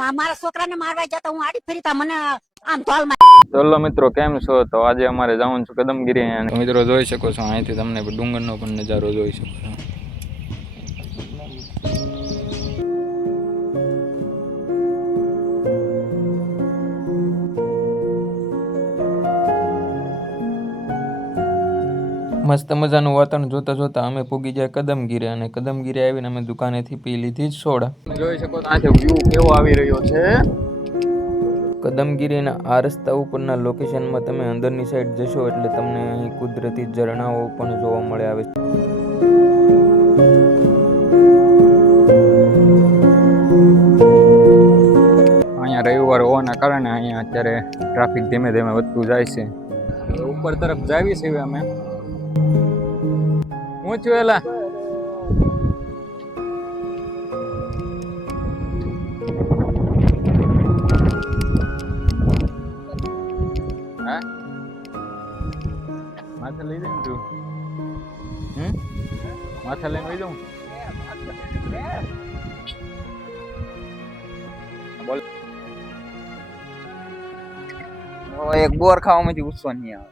મારા છોકરાને મારવા જતા હું આડી ફરીતા મને આમ ધોલ ચલો મિત્રો કેમ છો? તો આજે અમારે જવાનું છે કદમગીરી અને મિત્રો જોઈ શકો છો અહીંથી તમને ડુંગરનો પણ નજારો જોઈ શકો છો. મસ્ત મજાનું વાતાવરણ જોતા જોતા અમે પૂગી ગયા કદમગીરી અને કદમગીરી આવીને અમે દુકાનેથી પી લીધી જ સોડા. જોઈ શકો છો આથી વ્યૂ કેવો આવી રહ્યો છે. કદમગીરીના આ રસ્તા ઉપરના લોકેશનમાં તમે અંદરની સાઈડ જશો એટલે તમને અહીં કુદરતી ઝરણાઓ પણ જોવા મળે આવે છે. અહીંયા રવિવાર હોવાના કારણે અહીંયા અત્યારે ટ્રાફિક ધીમે ધીમે વધતું જાય છે. ઉપર તરફ જાવી છે અમે. હું છું એલા માથે લઈ જાય તું માથે લઈને લઈ જાઉં બોલ. એક બોર ખાવામાંથી ગુસ્સો નહીં આવે.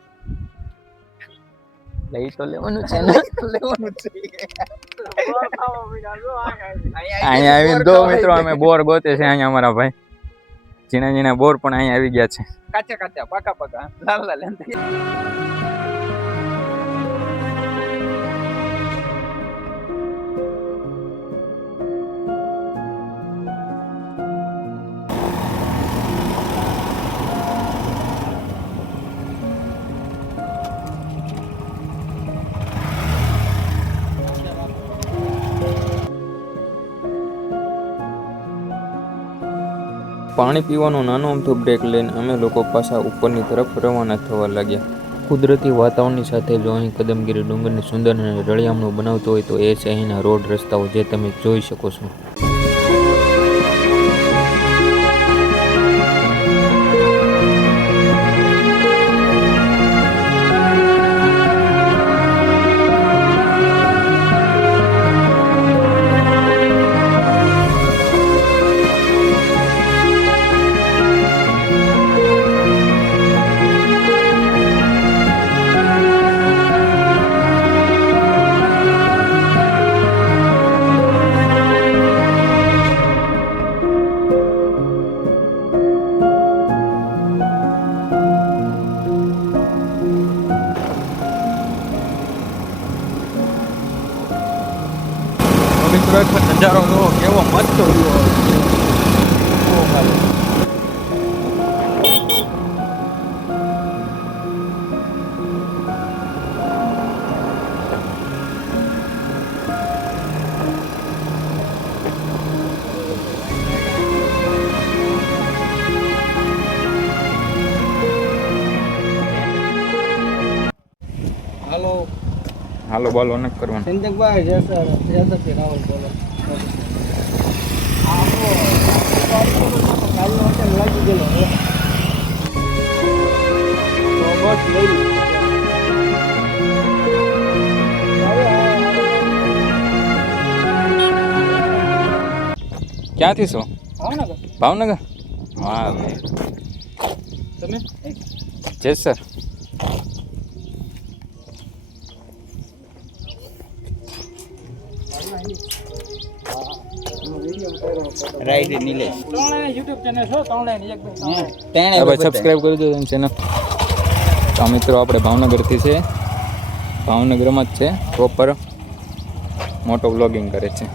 લઈ તો લેવાનું છે ને અહીંયા આવીને દો મિત્રો અમે બોર ગોતે છે. અહીંયા અમારા ભાઈ ઝીણા ઝીણા બોર પણ અહીંયા આવી ગયા છે. કાચા કાચા પાકા પાકા લાલ લાલ પાણી પીવાનો નાનો અમથો બ્રેક લઈને અમે લોકો પાછા ઉપરની તરફ રવાના થવા લાગ્યા. કુદરતી વાતાવરણની સાથે જો અહીં કદમગીરી ડુંગરની સુંદર અને રળિયામણું બનાવતો હોય તો એ છે અહીંના રોડ રસ્તાઓ જે તમે જોઈ શકો છો. નજારો જો કેવો મસ્ત વ્યૂ હાલો હાલો બોલો ન કરવાનું. સંજકભાઈ જયસર રાહુલ બોલો. ક્યાંથી છો? ભાવનગર. હા તમે જય sir. Ride Nilesh YouTube channel છો તોણે એક હવે સબસ્ક્રાઇબ કરી દો ચેનલ. તો મિત્રો આપણે ભાવનગરથી છે. ભાવનગરમાં જ છે પ્રોપર. મોટો વ્લોગિંગ કરે છે.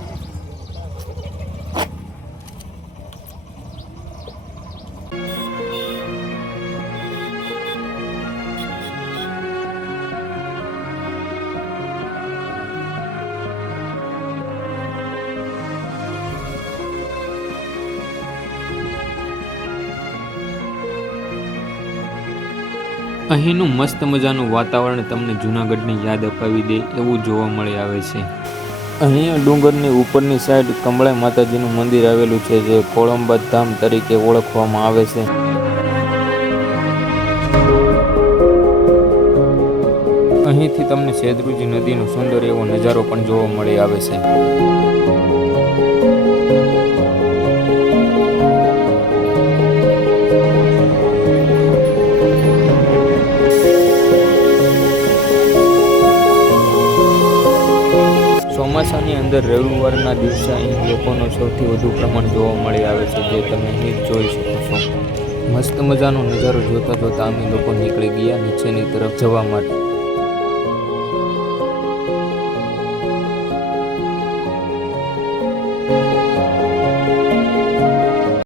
અહીંનું મસ્ત મજાનું વાતાવરણ તમને જૂનાગઢની યાદ અપાવી દે એવું જોવા મળી આવે છે. અહીંયા ડુંગરની ઉપરની સાઈડ કમળા માતાજીનું મંદિર આવેલું છે જે કોળંબા ધામ તરીકે ઓળખવામાં આવે છે. અહીંથી તમને શેત્રુંજી નદીનો સુંદર એવો નજારો પણ જોવા મળી આવે છે. ચોમાસાની અંદર રવિવારના દિવસે અહીં લોકોનો સૌથી વધુ પ્રમાણ જોવા મળી આવે છે, જે તમે અહીં જોઈ શકો છો. મસ્ત મજાનો નજારો જોતા જોતા અમે લોકો નીકળી ગયા નીચેની તરફ જવા માટે.